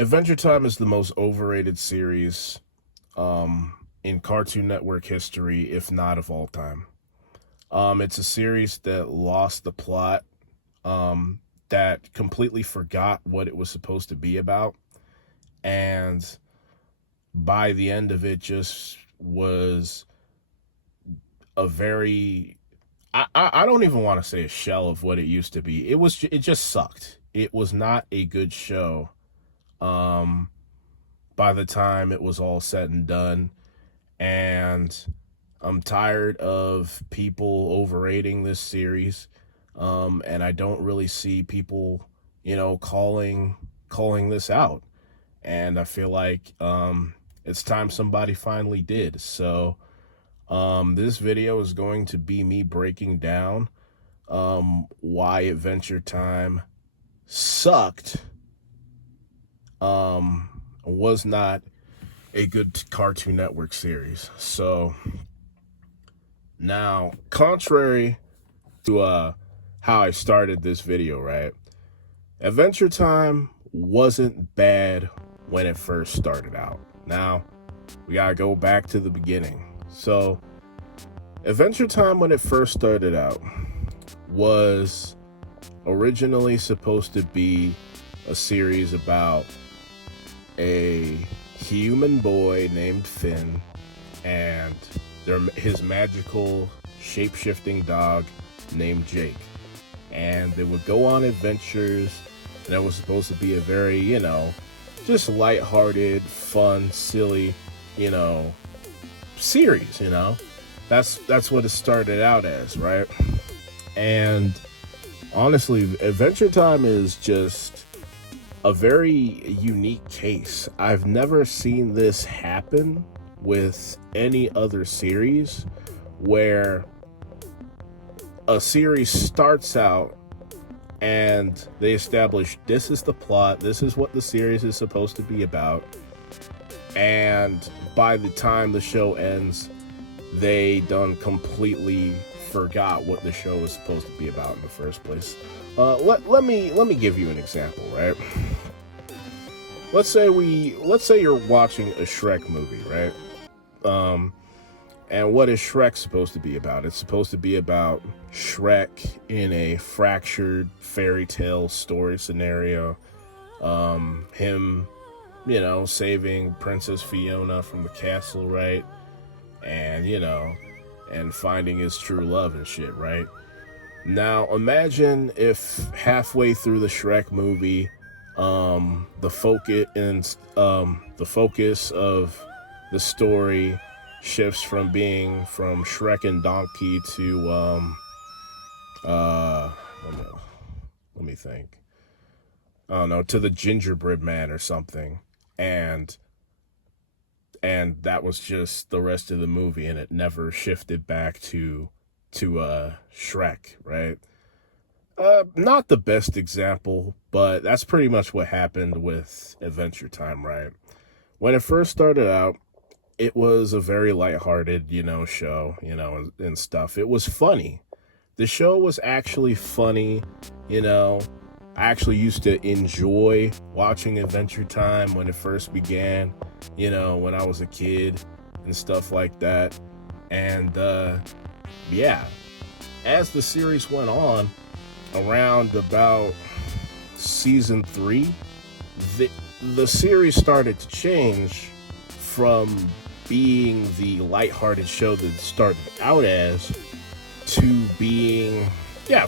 Adventure Time is the most overrated series in Cartoon Network history, if not of all time. It's a series that lost the plot, that completely forgot what it was supposed to be about, and by the end of it, just was a very I don't even want to say a shell of what it used to be. It just sucked. It was not a good show. Um, by the time it was all said and done, and I'm tired of people overrating this series. And I don't really see people, calling this out. And I feel like it's time somebody finally did. So this video is going to be me breaking down why Adventure Time sucked, was not a good Cartoon Network series. So now, contrary to how I started this video, right? Adventure Time wasn't bad when it first started out. Now, we gotta go back to the beginning. So, Adventure Time, when it first started out, was originally supposed to be a series about a human boy named Finn and his magical shape-shifting dog named Jake. And they would go on adventures, and it was supposed to be a very, just lighthearted, fun, silly, series, That's what it started out as, right? And honestly, Adventure Time is just a very unique case. I've never seen this happen with any other series, where a series starts out and they establish this is the plot, this is what the series is supposed to be about, and by the time the show ends, they done completely forgot what the show was supposed to be about in the first place. Let me give you an example, right? Let's say you're watching a Shrek movie, right? And what is Shrek supposed to be about? It's supposed to be about Shrek in a fractured fairy tale story scenario. Him, saving Princess Fiona from the castle, right? And, and finding his true love and shit, right? Now, imagine if halfway through the Shrek movie, the focus of the story shifts from being from Shrek and Donkey to let me think. I don't know, to the Gingerbread Man or something, and that was just the rest of the movie, and it never shifted back to Shrek, right? Not the best example, but that's pretty much what happened with Adventure Time, right? When it first started out, it was a very lighthearted, show, and stuff. It was funny. The show was actually funny, I actually used to enjoy watching Adventure Time when it first began, when I was a kid and stuff like that. And, yeah, as the series went on, around about season 3, the series started to change from being the lighthearted show that it started out as to being,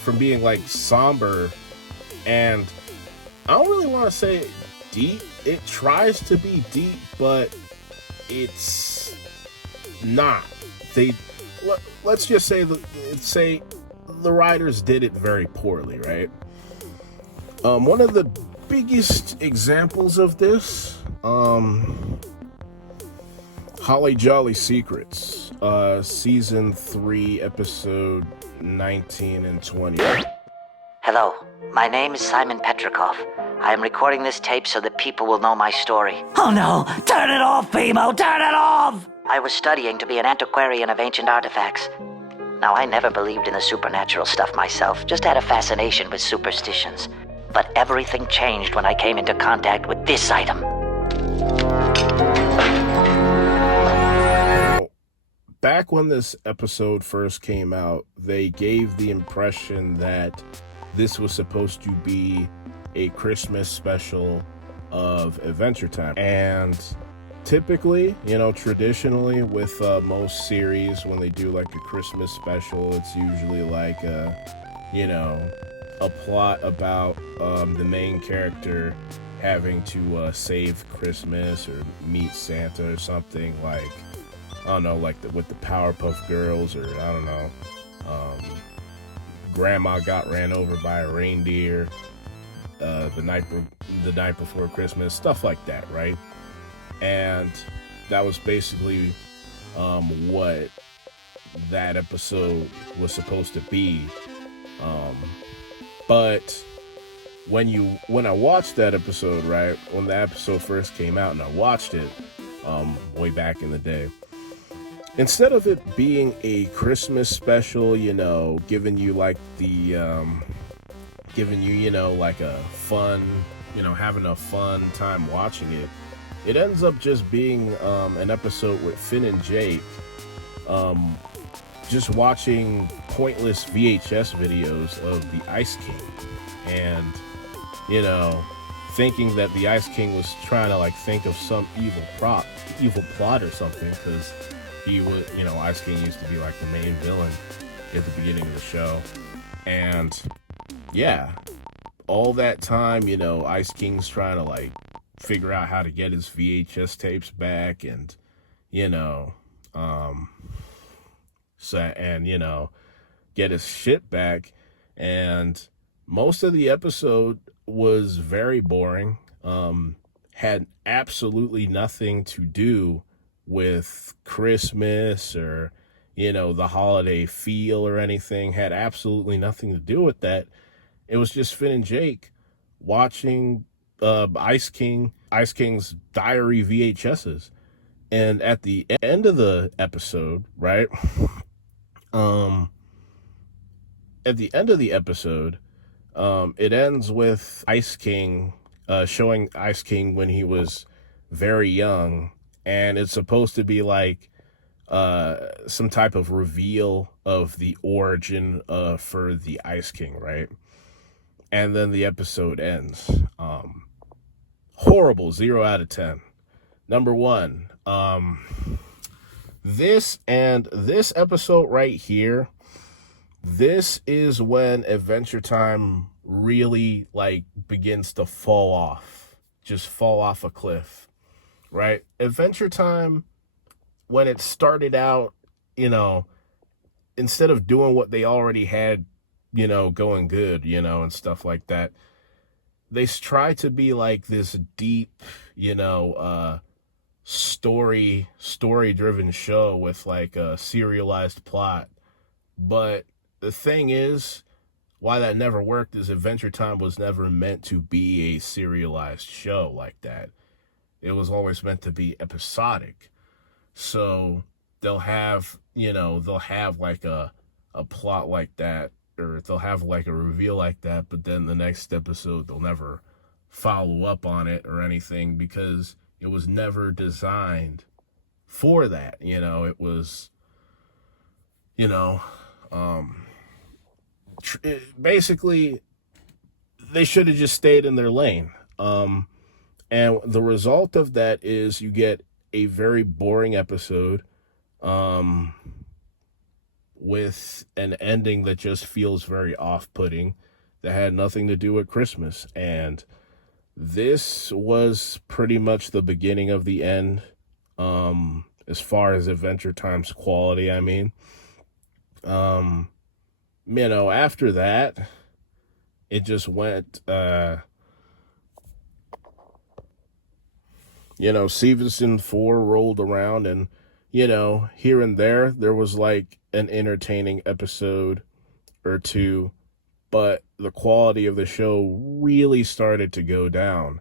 from being like somber, and I don't really want to say deep. It tries to be deep, but it's not. Let's just say the writers did it very poorly, right? One of the biggest examples of this, Holly Jolly Secrets, season 3, episode 19 and 20. Hello, my name is Simon Petrikov. I am recording this tape so that people will know my story. Oh no! Turn it off, Pimo! Turn it off! I was studying to be an antiquarian of ancient artifacts. Now, I never believed in the supernatural stuff myself, just had a fascination with superstitions. But everything changed when I came into contact with this item. Back when this episode first came out, they gave the impression that this was supposed to be a Christmas special of Adventure Time. And typically, traditionally with most series, when they do like a Christmas special, it's usually like a plot about the main character having to save Christmas or meet Santa or something, like, I don't know, like with the Powerpuff Girls, or I don't know, Grandma got ran over by a reindeer the night before Christmas, stuff like that, right? And that was basically what that episode was supposed to be. But when I watched that episode, right, when the episode first came out and I watched it way back in the day, instead of it being a Christmas special, giving you like like a fun, having a fun time watching it, it ends up just being an episode with Finn and Jake just watching pointless VHS videos of the Ice King, and thinking that the Ice King was trying to like think of some evil plot or something, because he was, Ice King used to be like the main villain at the beginning of the show. And yeah, all that time, Ice King's trying to like figure out how to get his VHS tapes back, and get his shit back. And most of the episode was very boring, had absolutely nothing to do with Christmas or the holiday feel or anything, had absolutely nothing to do with that. It was just Finn and Jake watching Ice King's diary VHSs. And at the end of the episode, right, at the end of the episode, it ends with Ice King showing Ice King when he was very young, and it's supposed to be like some type of reveal of the origin for the Ice King, right? And then the episode ends. Horrible, 0 out of 10. Number one, this episode right here, this is when Adventure Time really like begins to fall off a cliff, right? Adventure Time, when it started out, instead of doing what they already had, going good, and stuff like that, they try to be like this deep, story driven show with like a serialized plot. But the thing is, why that never worked is Adventure Time was never meant to be a serialized show like that. It was always meant to be episodic. So they'll have like a plot like that, or they'll have like a reveal like that, but then the next episode they'll never follow up on it or anything, because it was never designed for that. It was, basically they should have just stayed in their lane. And the result of that is you get a very boring episode with an ending that just feels very off-putting, that had nothing to do with Christmas. And this was pretty much the beginning of the end, as far as Adventure Time's quality, I mean. After that, it just went, Season 4 rolled around, and, here and there was like an entertaining episode or two, but the quality of the show really started to go down.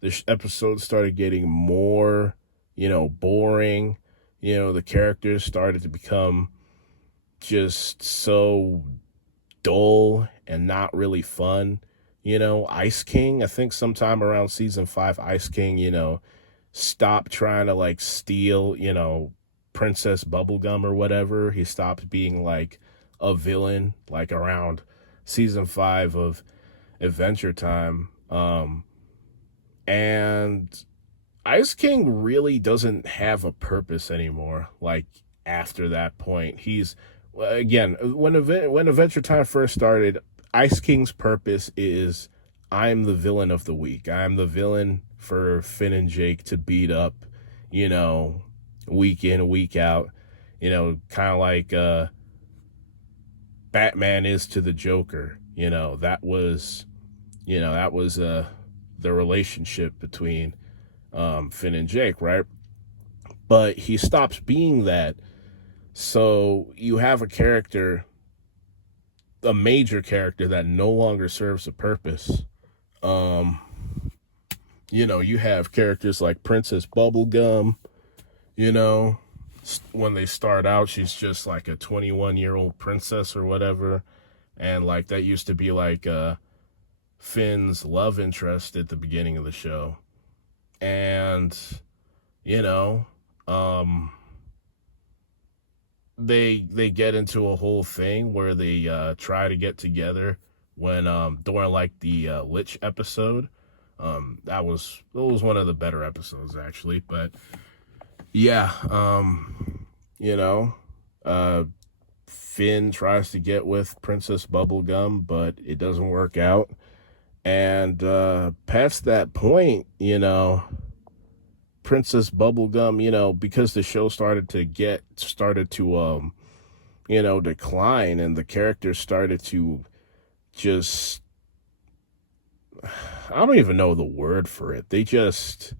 The episodes started getting more, boring. The characters started to become just so dull and not really fun. Ice King, I think sometime around season 5, Ice King, stopped trying to like steal, Princess Bubblegum or whatever. He stopped being like a villain like around season 5 of Adventure Time. And Ice King really doesn't have a purpose anymore. Like after that point, he's again when Adventure Time first started, Ice King's purpose is I'm the villain of the week. I'm the villain for Finn and Jake to beat up, you know, week in week out. Kind of like Batman is to the Joker. That was the relationship between Finn and Jake, right? But he stops being that. So you have a major character that no longer serves a purpose. Um, you have characters like Princess Bubblegum, you know, when they start out, she's just like a 21-year-old princess or whatever. And like that used to be like Finn's love interest at the beginning of the show. And, you know, um, they get into a whole thing where they try to get together when during like the Lich episode. That was one of the better episodes actually, but yeah, you know, uh Finn tries to get with Princess Bubblegum, but it doesn't work out. And past that point, Princess Bubblegum, because the show started to decline, and the characters started to just, I don't even know the word for it. They just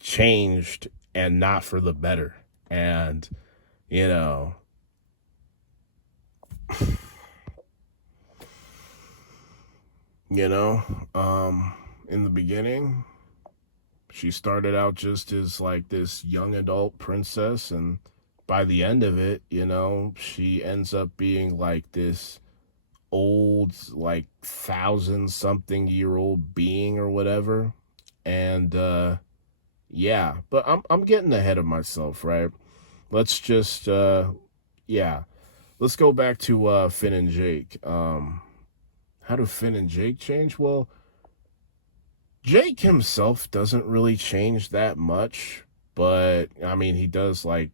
changed, and not for the better. And, you know, you know, in the beginning, she started out just as like this young adult princess, and by the end of it, she ends up being like this old, like 1,000-something-year-old being or whatever. And yeah, but I'm getting ahead of myself, right? Let's just yeah, let's go back to Finn and Jake. How do Finn and Jake change? Well, Jake himself doesn't really change that much, but I mean, he does like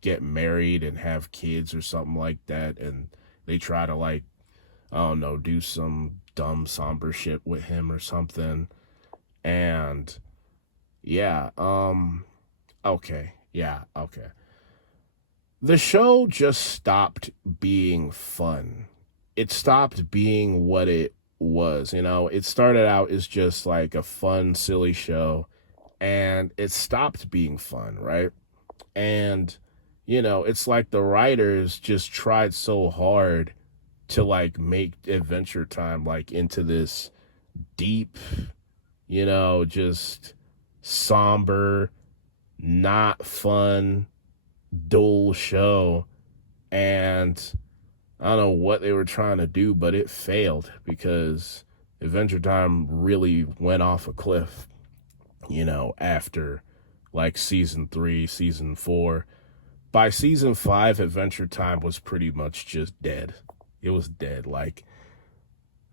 get married and have kids or something like that, and they try to like, I don't know, do some dumb somber shit with him or something. And yeah, okay. Yeah, okay. The show just stopped being fun. It stopped being what it was, It started out as just like a fun, silly show, and it stopped being fun, right? And it's like the writers just tried so hard to like make Adventure Time like into this deep, just somber, not fun, dull show. And I don't know what they were trying to do, but it failed because Adventure Time really went off a cliff, after like season 3, season 4. By season 5, Adventure Time was pretty much just dead. It was dead. Like,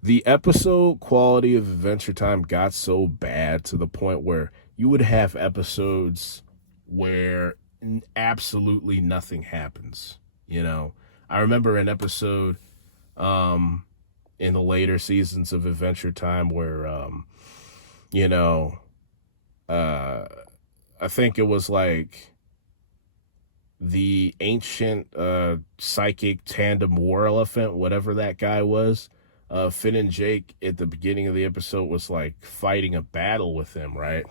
the episode quality of Adventure Time got so bad to the point where you would have episodes where absolutely nothing happens. I remember an episode in the later seasons of Adventure Time where you know uh I think it was like the ancient psychic tandem war elephant, whatever that guy was. Finn and Jake at the beginning of the episode was like fighting a battle with him, right?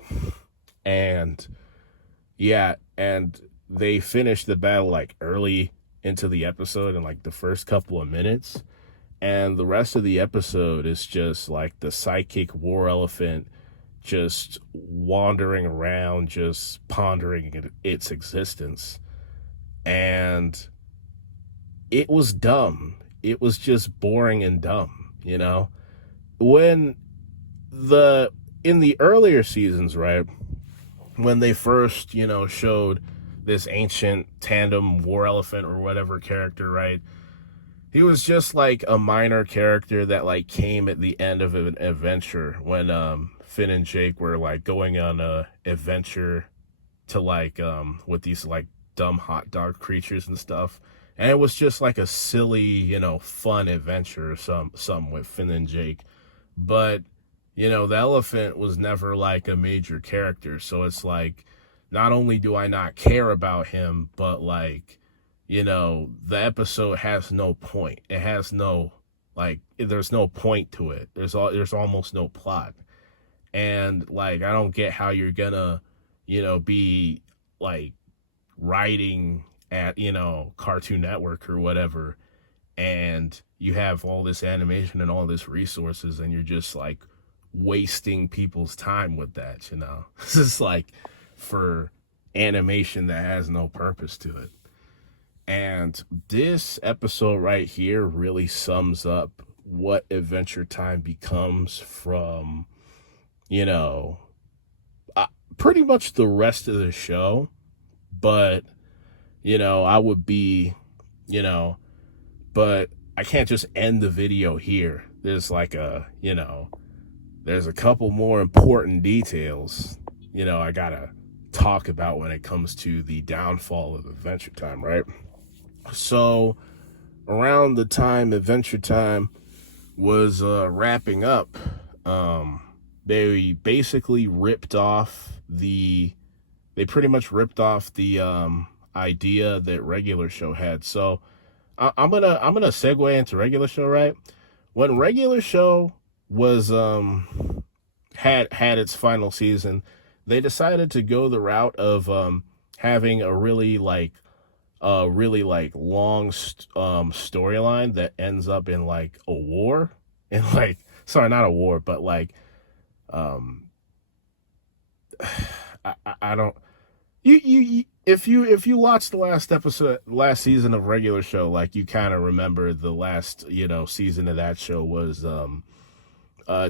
And yeah, and they finished the battle like early into the episode in like the first couple of minutes. And the rest of the episode is just like the psychic war elephant just wandering around, just pondering its existence. And it was dumb. It was just boring and dumb, when the in the earlier seasons, right, when they first, showed this ancient tandem war elephant or whatever character, right? He was just like a minor character that like came at the end of an adventure when Finn and Jake were like going on a adventure to like with these like dumb hot dog creatures and stuff. And it was just like a silly, fun adventure or some with Finn and Jake. But, the elephant was never like a major character. So it's like not only do I not care about him, but like, the episode has no point. It has no like there's no point to it. There's almost no plot. And like I don't get how you're gonna, be like writing at, Cartoon Network or whatever, and you have all this animation and all this resources and you're just like wasting people's time with that. This is like for animation that has no purpose to it. And this episode right here really sums up what Adventure Time becomes from, you know, pretty much the rest of the show. But, I would be, but I can't just end the video here. There's like there's a couple more important details, I gotta talk about when it comes to the downfall of Adventure Time, right? So, around the time Adventure Time was wrapping up, they basically they pretty much ripped off the idea that regular show had. So I'm gonna segue into regular show, right? When regular show was had its final season, they decided to go the route of having a really long storyline that ends up in like a war, and like sorry, not a war, but like um I don't you if you watch the last season of regular show, like you kind of remember the last season of that show was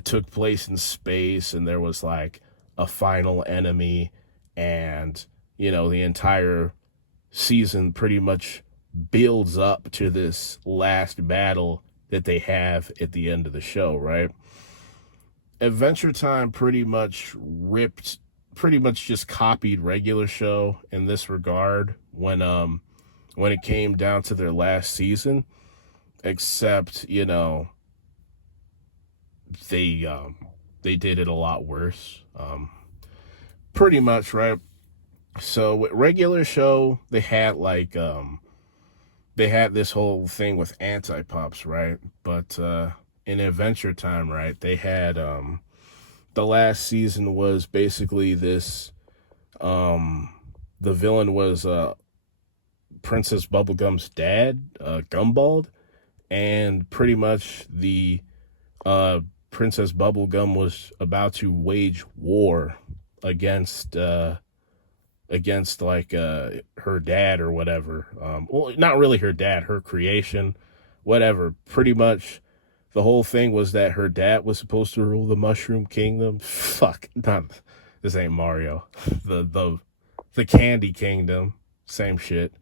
took place in space, and there was like a final enemy, and the entire season pretty much builds up to this last battle that they have at the end of the show, right? Adventure Time pretty much just copied regular show in this regard when it came down to their last season, except they did it a lot worse, pretty much, right? So with regular show, they had this whole thing with anti-pops, right? But in Adventure Time, right, they had the last season was basically this the villain was Princess Bubblegum's dad, Gumbald, and pretty much the Princess Bubblegum was about to wage war against like her dad or whatever. Well, not really her dad, her creation, whatever. Pretty much the whole thing was that her dad was supposed to rule the Mushroom Kingdom. Fuck, not this ain't Mario. The Candy Kingdom, same shit.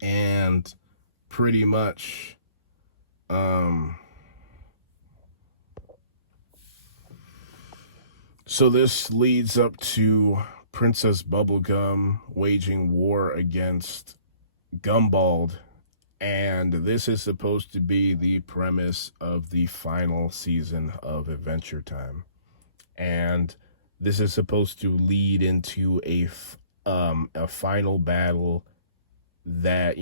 And pretty much so this leads up to Princess Bubblegum waging war against Gumbald, and this is supposed to be the premise of the final season of Adventure Time. And this is supposed to lead into a final battle that,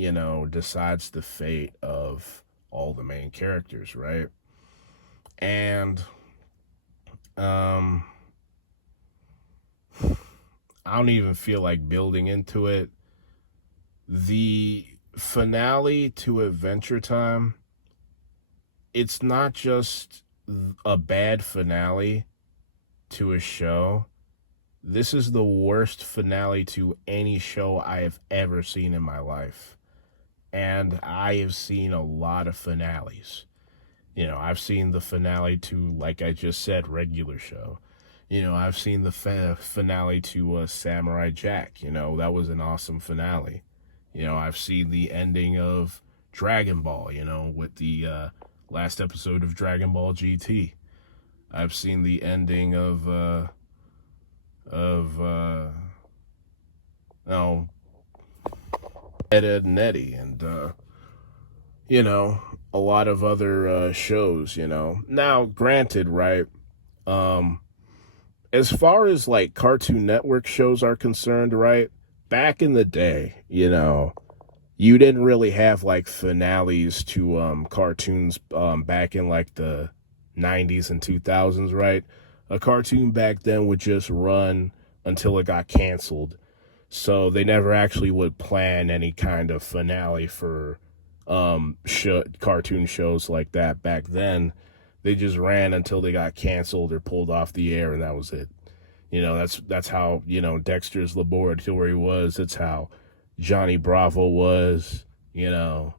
decides the fate of all the main characters, right? And I don't even feel like building into it. The finale to Adventure Time, it's not just a bad finale to a show. This is the worst finale to any show I have ever seen in my life. And I have seen a lot of finales. I've seen the finale to, like I just said, regular show. I've seen the finale to Samurai Jack. That was an awesome finale. I've seen the ending of Dragon Ball, with the last episode of Dragon Ball GT. I've seen the ending of oh, Ed, Ed and Eddie, and a lot of other shows. Now, granted, right? As far as like Cartoon Network shows are concerned, right? Back in the day, you didn't really have like finales to cartoons back in like the 90s and 2000s, right? A cartoon back then would just run until it got canceled. So they never actually would plan any kind of finale for cartoon shows like that back then. They just ran until they got canceled or pulled off the air, and that was it. That's how, Dexter's Laboratory was. That's how Johnny Bravo was, yeah,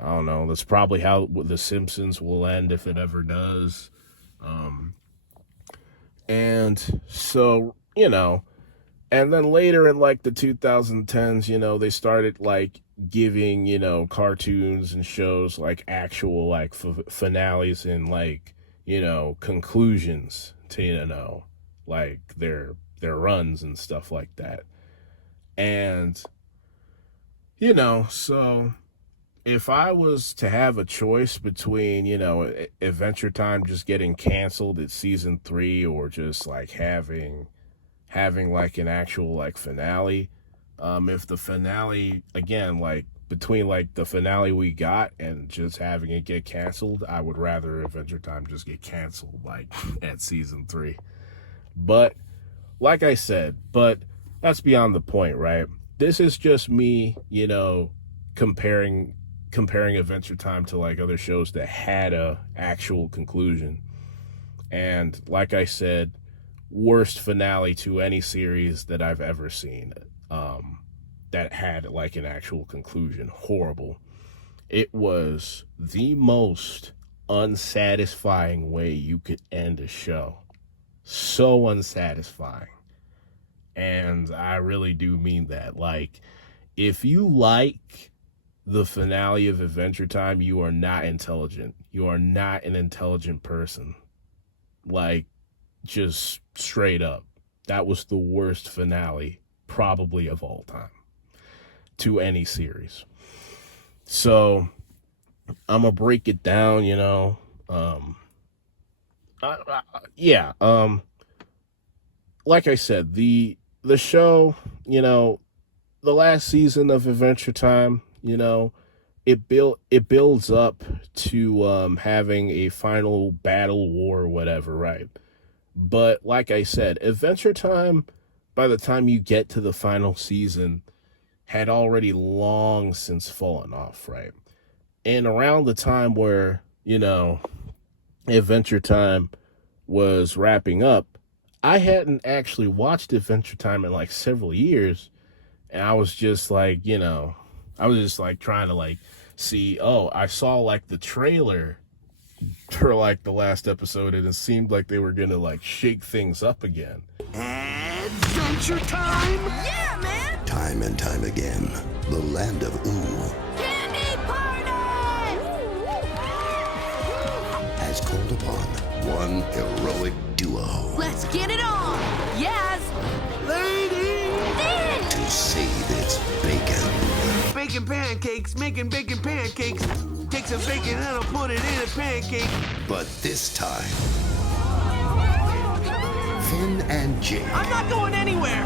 I don't know. That's probably how The Simpsons will end if it ever does. And so, and then later in like the 2010s, they started like giving, cartoons and shows like actual like finales and like, conclusions to, like their runs and stuff like that. And, so if I was to have a choice between, Adventure Time just getting canceled at season 3 or just like having like an actual like finale, if the finale, again, like between like the finale we got and just having it get canceled, I would rather Adventure Time just get canceled like at season 3. But like I said, that's beyond the point, right? This is just me, comparing Adventure Time to like other shows that had a actual conclusion. And like I said, worst finale to any series that I've ever seen that had like an actual conclusion. Horrible. It was the most unsatisfying way you could end a show. So unsatisfying. And I really do mean that. Like, if you like the finale of Adventure Time, you are not intelligent. You are not an intelligent person. Like, just straight up. That was the worst finale, probably of all time, to any series. So, I'm going to break it down, like I said, the show, the last season of Adventure Time, it builds up to having a final battle war or whatever, right? But like I said, Adventure Time, by the time you get to the final season, had already long since fallen off, right? And around the time where, Adventure Time was wrapping up, I hadn't actually watched Adventure Time in like several years. And I was just like, trying to like see, I saw like the trailer for like the last episode, and it seemed like they were gonna like shake things up again. Adventure Time? Yeah, man! Time and time again, the land of ooh Candy party! has called upon one heroic duo Let's get it on! Yes! to save its bacon. Baking pancakes, making bacon pancakes. Take some bacon and I'll put it in a pancake. But this time, Finn and Jake I'm not going anywhere.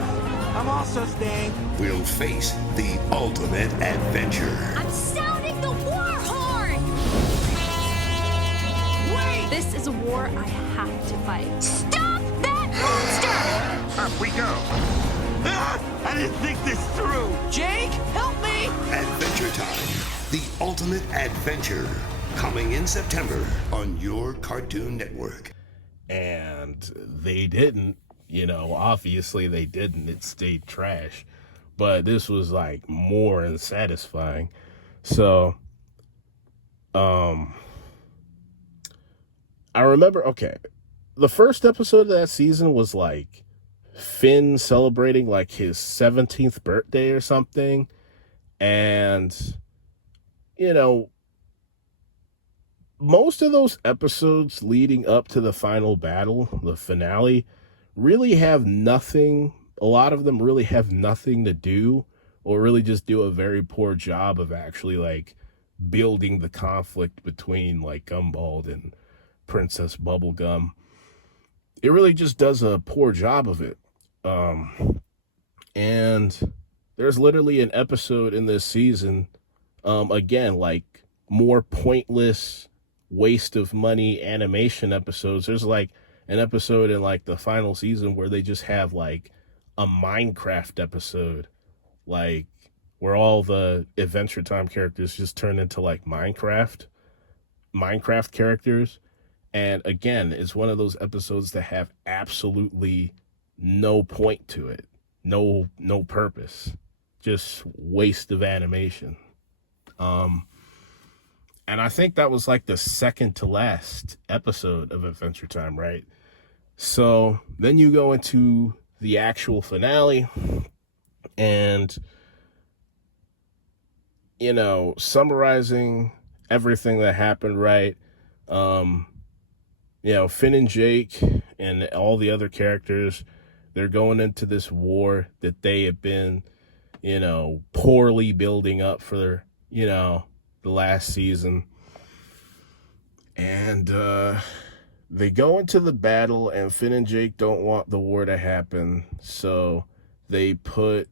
I'm also staying. will face the ultimate adventure. I'm sounding the war horn! Wait! This is a war I have to fight. Stop that monster! Up we go. Ah, I didn't think this through. Jake, help me! Adventure Time, the ultimate adventure, coming in September on your Cartoon Network. And they didn't, obviously they didn't. It stayed trash. But this was like more than satisfying. So Um, I remember, okay, the first episode of that season was like Finn celebrating like his 17th birthday or something. And, you know, most of those episodes leading up to the final battle, the finale, really have nothing, a lot of them really have nothing to do, or really just do a very poor job of actually like building the conflict between like Gumball and Princess Bubblegum. It really just does a poor job of it. And there's literally an episode in this season, again, like more pointless waste of money animation episodes. There's like an episode in like the final season where they just have like a Minecraft episode, like where all the Adventure Time characters just turn into like Minecraft characters. And again, it's one of those episodes that have absolutely no point to it, no purpose, just waste of animation. Um, and I think that was like the second to last episode of Adventure Time, right? So then you go into the actual finale, and summarizing everything that happened, right? Um, Finn and Jake and all the other characters, they're going into this war that they have been, poorly building up for, the last season. And they go into the battle, and Finn and Jake don't want the war to happen. So they put,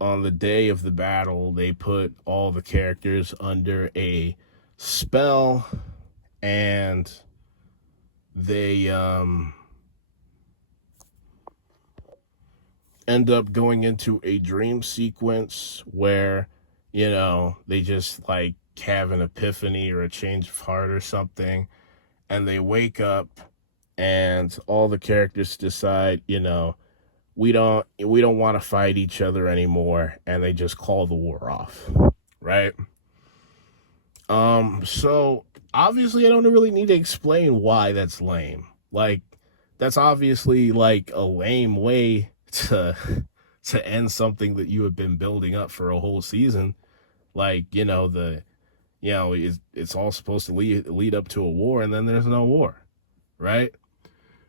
on the day of the battle, they put all the characters under a spell, and they end up going into a dream sequence where, they just like have an epiphany or a change of heart or something, and they wake up, and all the characters decide, we don't want to fight each other anymore, and they just call the war off, right? So obviously I don't really need to explain why that's lame. Like, that's obviously like a lame way to end something that you have been building up for a whole season. Like, it's all supposed to lead up to a war, and then there's no war, right?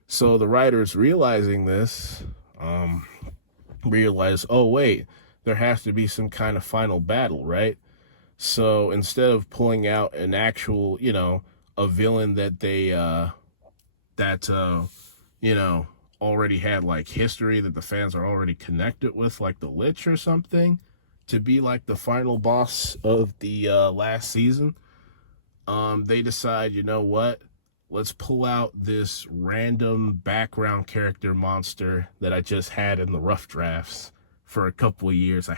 So the writers, realizing this, realize, oh wait, there has to be some kind of final battle, right? So instead of pulling out an actual, a villain that they already had like history that the fans are already connected with, like the Lich or something, to be like the final boss of the last season, they decide, you know what? Let's pull out this random background character monster that I just had in the rough drafts for a couple of years. A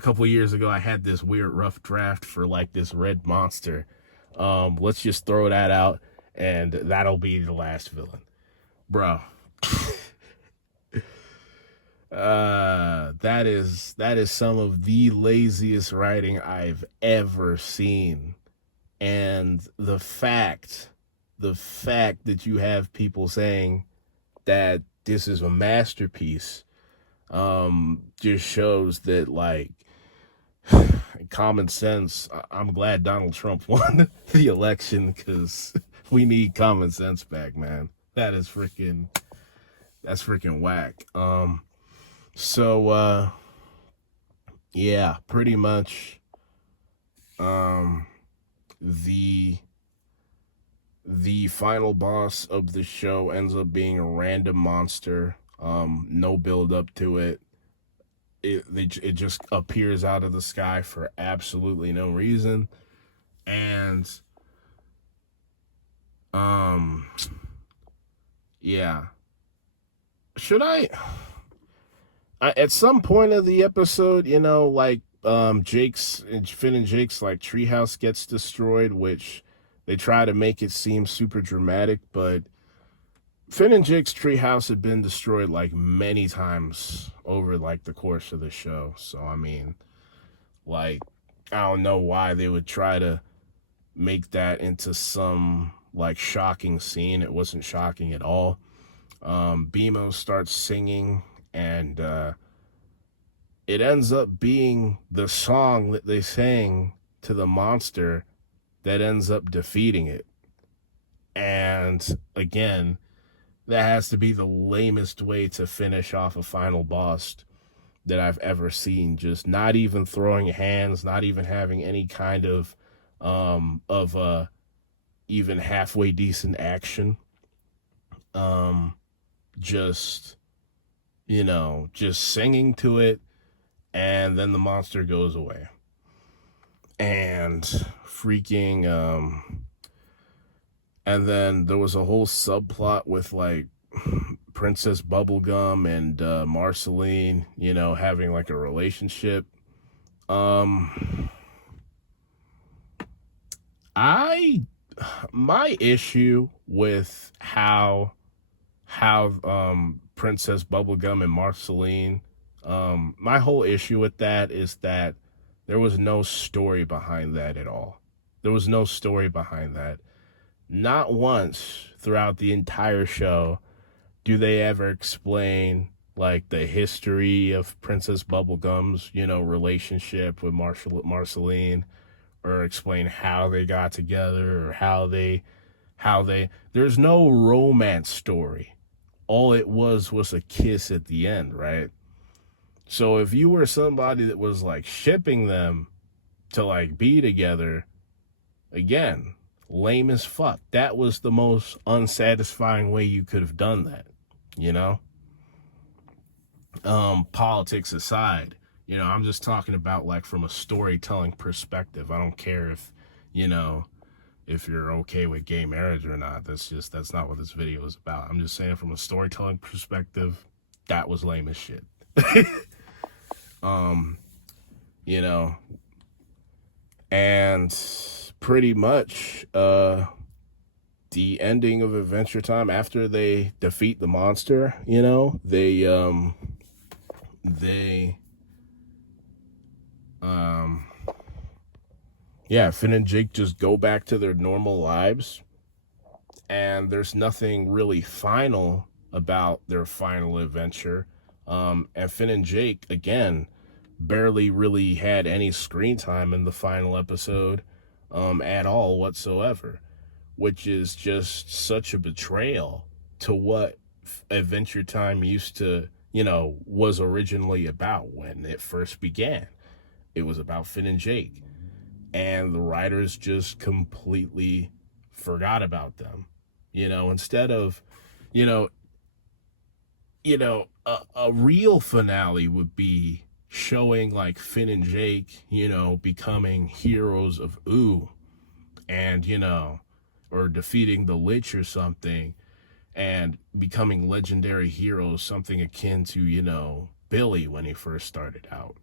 couple of years ago, I had this weird rough draft for like this red monster. Let's just throw that out, and that'll be the last villain. Bro. That is some of the laziest writing I've ever seen. And the fact that you have people saying that this is a masterpiece, just shows that, like, common sense. I'm glad Donald Trump won the election, because we need common sense back, man. That's freaking whack. So yeah, pretty much the final boss of the show ends up being a random monster. No build up to it. It just appears out of the sky for absolutely no reason. And yeah. Should I at some point of the episode, like Finn and Jake's like treehouse gets destroyed, which they try to make it seem super dramatic, but Finn and Jake's treehouse had been destroyed like many times over like the course of the show. So I mean, like, I don't know why they would try to make that into some like shocking scene. It wasn't shocking at all. BMO starts singing, and it ends up being the song that they sang to the monster that ends up defeating it. And again, that has to be the lamest way to finish off a final boss that I've ever seen. Just not even throwing hands, not even having any kind of even halfway decent action. Just, just singing to it, and then the monster goes away. And freaking, and then there was a whole subplot with like Princess Bubblegum and Marceline, having like a relationship. My issue with how Princess Bubblegum and Marceline, my whole issue with that is that there was no story behind that at all. There was no story behind that. Not once throughout the entire show do they ever explain like the history of Princess Bubblegum's, relationship with Marceline, or explain how they got together, or how they there's no romance story. All it was a kiss at the end, right? So if you were somebody that was like shipping them to like be together, again, lame as fuck. That was the most unsatisfying way you could have done that, politics aside, I'm just talking about like from a storytelling perspective. I don't care if you're okay with gay marriage or not. That's not what this video is about. I'm just saying from a storytelling perspective, that was lame as shit. And pretty much the ending of Adventure Time, after they defeat the monster, Finn and Jake just go back to their normal lives, and there's nothing really final about their final adventure. And Finn and Jake, again, barely really had any screen time in the final episode at all whatsoever, which is just such a betrayal to what Adventure Time used to, was originally about when it first began. It was about Finn and Jake, and the writers just completely forgot about them. Instead of, a real finale would be showing like Finn and Jake, becoming heroes of Ooh, and, or defeating the Lich or something, and becoming legendary heroes, something akin to, Billy when he first started out,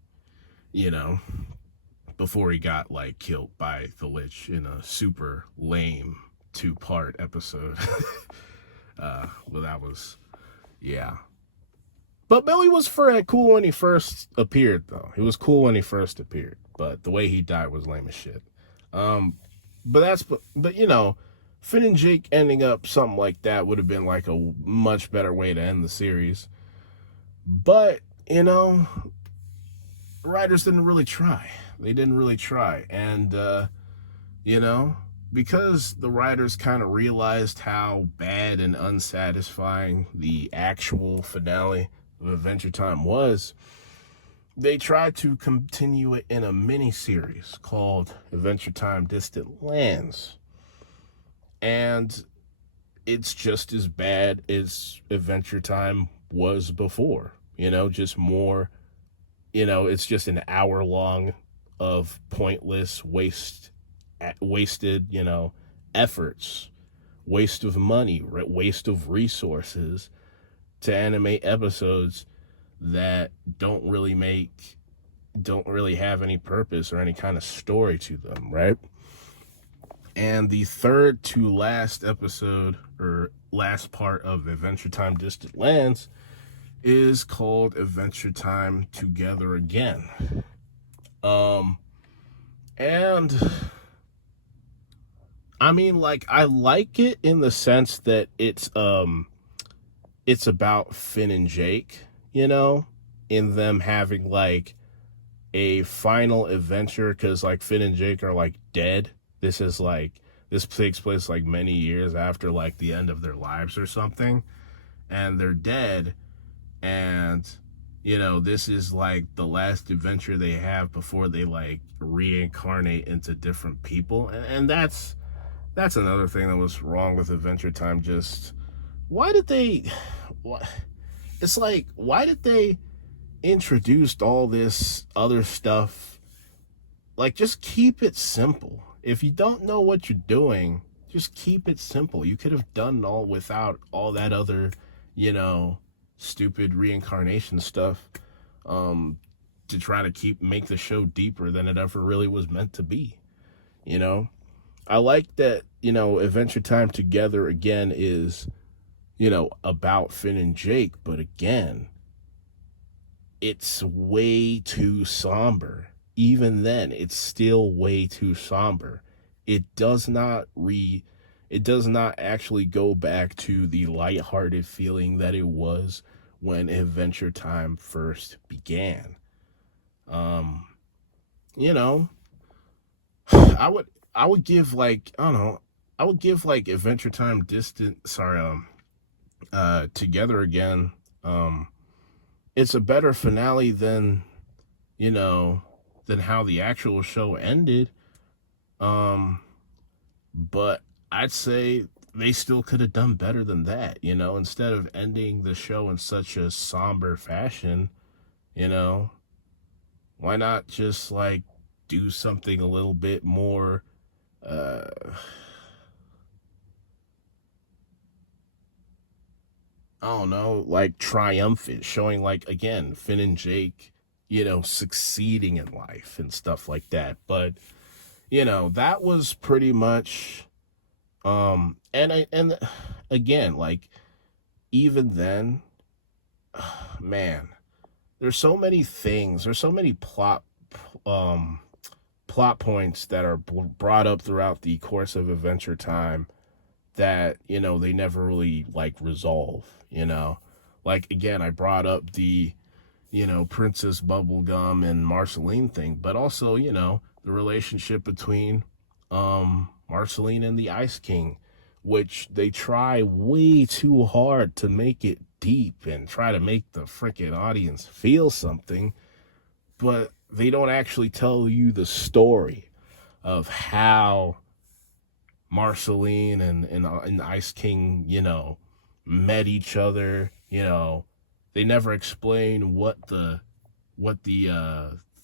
before he got like killed by the Lich in a super lame 2-part episode. Well, that was, yeah. But Billy was cool when he first appeared, though. He was cool when he first appeared, but the way he died was lame as shit. But Finn and Jake ending up something like that would have been like a much better way to end the series. But, writers didn't really try. They didn't really try. And, because the writers kind of realized how bad and unsatisfying the actual finale of Adventure Time was, they tried to continue it in a mini-series called Adventure Time Distant Lands. And it's just as bad as Adventure Time was before, just more, it's just an hour long of pointless wasted, efforts, waste of money, waste of resources to animate episodes that don't really have any purpose or any kind of story to them, right? And the third to last episode, or last part of Adventure Time Distant Lands, is called Adventure Time Together Again. And I mean, like, I like it in the sense that it's about Finn and Jake, you know, in them having like a final adventure, because like Finn and Jake are like dead. This is like this takes place like many years after like the end of their lives or something, and they're dead, and you know, this is like the last adventure they have before they like reincarnate into different people. And that's another thing that was wrong with Adventure Time. Just why did they what it's like, why did they introduced all this other stuff? Like, just keep it simple. If you don't know what you're doing, just keep it simple. You could have done all without all that other, you know, stupid reincarnation stuff, um to try to make the show deeper than it ever really was meant to be, you know. I like that, you know, Adventure Time Together again is, you know, about Finn and Jake, but again, it's way too somber. Even then, it's still way too somber. It does not it does not actually go back to the lighthearted feeling that it was when Adventure Time first began. Um, you know, I would I would give like, I don't know, I would give like Adventure Time Together Again. It's a better finale than, you know, than how the actual show ended. Um, but I'd say they still could have done better than that, you know, instead of ending the show in such a somber fashion, you know. Why not just like do something a little bit more uh I don't know, like triumphant, showing like again Finn and Jake, you know, succeeding in life and stuff like that. But you know, that was pretty much and again, like, even then, man, there's so many things, there's so many um plot points that are brought up throughout the course of Adventure Time that, you know, they never really like resolve, you know. Like, again, I brought up the, you know, Princess Bubblegum and Marceline thing, but also, you know, the relationship between Marceline and the Ice King, which they try way too hard to make it deep and try to make the freaking audience feel something, but they don't actually tell you the story of how Marceline and Ice King, you know, met each other. You know, they never explain what the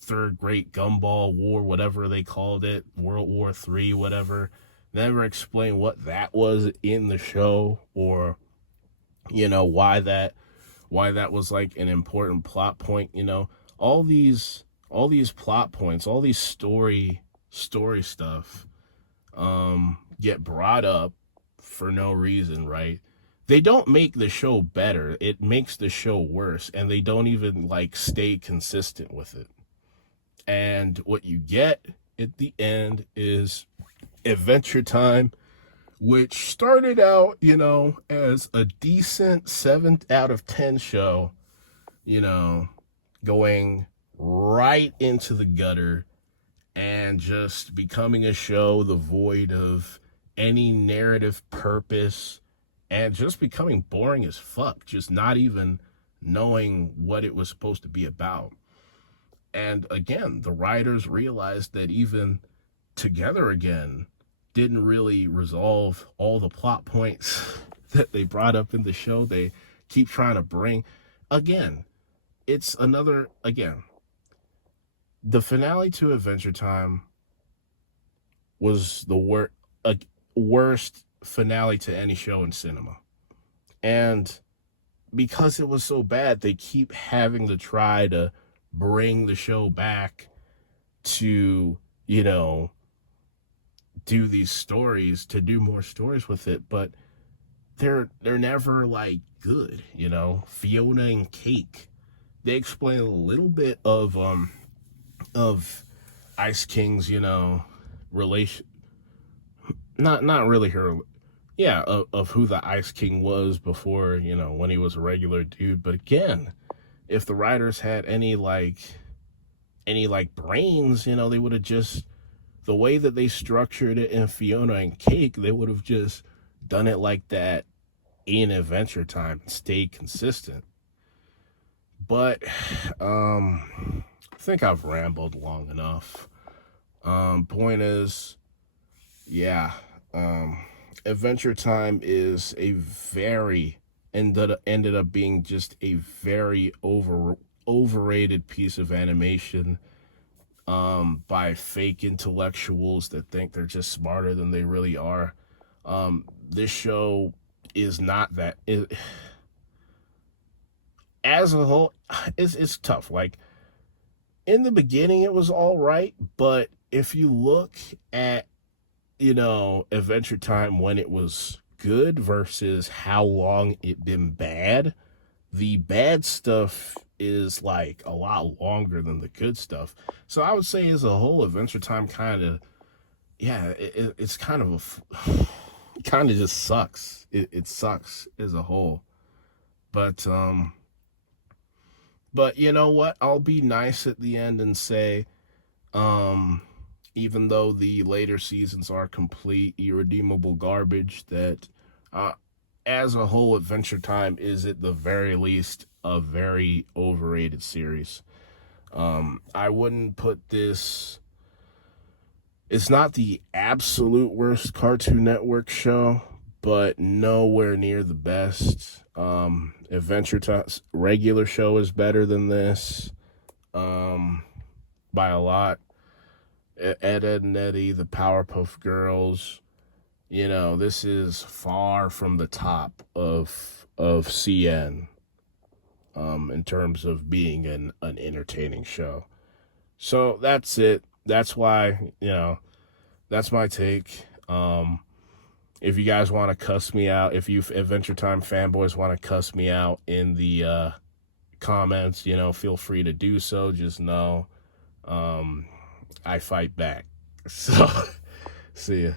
third great gumball war, whatever they called it, World War III, whatever. Never explain what that was in the show, or, you know, why that was like an important plot point. You know, all these plot points, all these story stuff get brought up for no reason, right? They don't make the show better. It makes the show worse, and they don't even like stay consistent with it. And what you get at the end is Adventure Time, which started out, you know, as a decent 7 out of 10 show, you know, going right into the gutter and just becoming a show devoid of any narrative purpose, and just becoming boring as fuck, just not even knowing what it was supposed to be about. And again, the writers realized that even Together Again didn't really resolve all the plot points that they brought up in the show. They keep trying to bring, again, it's another, again, the finale to Adventure Time was the worst finale to any show in cinema. And because it was so bad, they keep having to try to bring the show back to, you know, do these stories, to do more stories with it, but they're never like good, you know. Fiona and Cake, they explain a little bit of Ice King's, you know, relation not really her, yeah, of who the Ice King was before, when he was a regular dude. But again, if the writers had any brains, they would have just, the way that they structured it in Fiona and Cake, they would have just done it like that in Adventure Time and stayed consistent. But I think I've rambled long enough. Point is, yeah, Adventure Time is ended up being just a very overrated piece of animation, by fake intellectuals that think they're just smarter than they really are. This show is not that. As a whole, it's tough. Like, in the beginning, it was all right, but if you look at, Adventure Time when it was good versus how long it been bad, the bad stuff is like a lot longer than the good stuff. So I would say as a whole, Adventure Time kind of, yeah, it's kind of kind of just sucks. It sucks as a whole. But you know what? I'll be nice at the end and say, even though the later seasons are complete irredeemable garbage, that as a whole, Adventure Time is at the very least a very overrated series. I wouldn't put this. It's not the absolute worst Cartoon Network show, but nowhere near the best. Adventure Time's regular show is better than this, by a lot. Ed, and Eddie, the Powerpuff Girls, this is far from the top of CN, in terms of being an entertaining show. So that's it. That's why, that's my take. If you guys want to cuss me out, if you Adventure Time fanboys want to cuss me out in the comments, feel free to do so. Just know I fight back. So, see ya.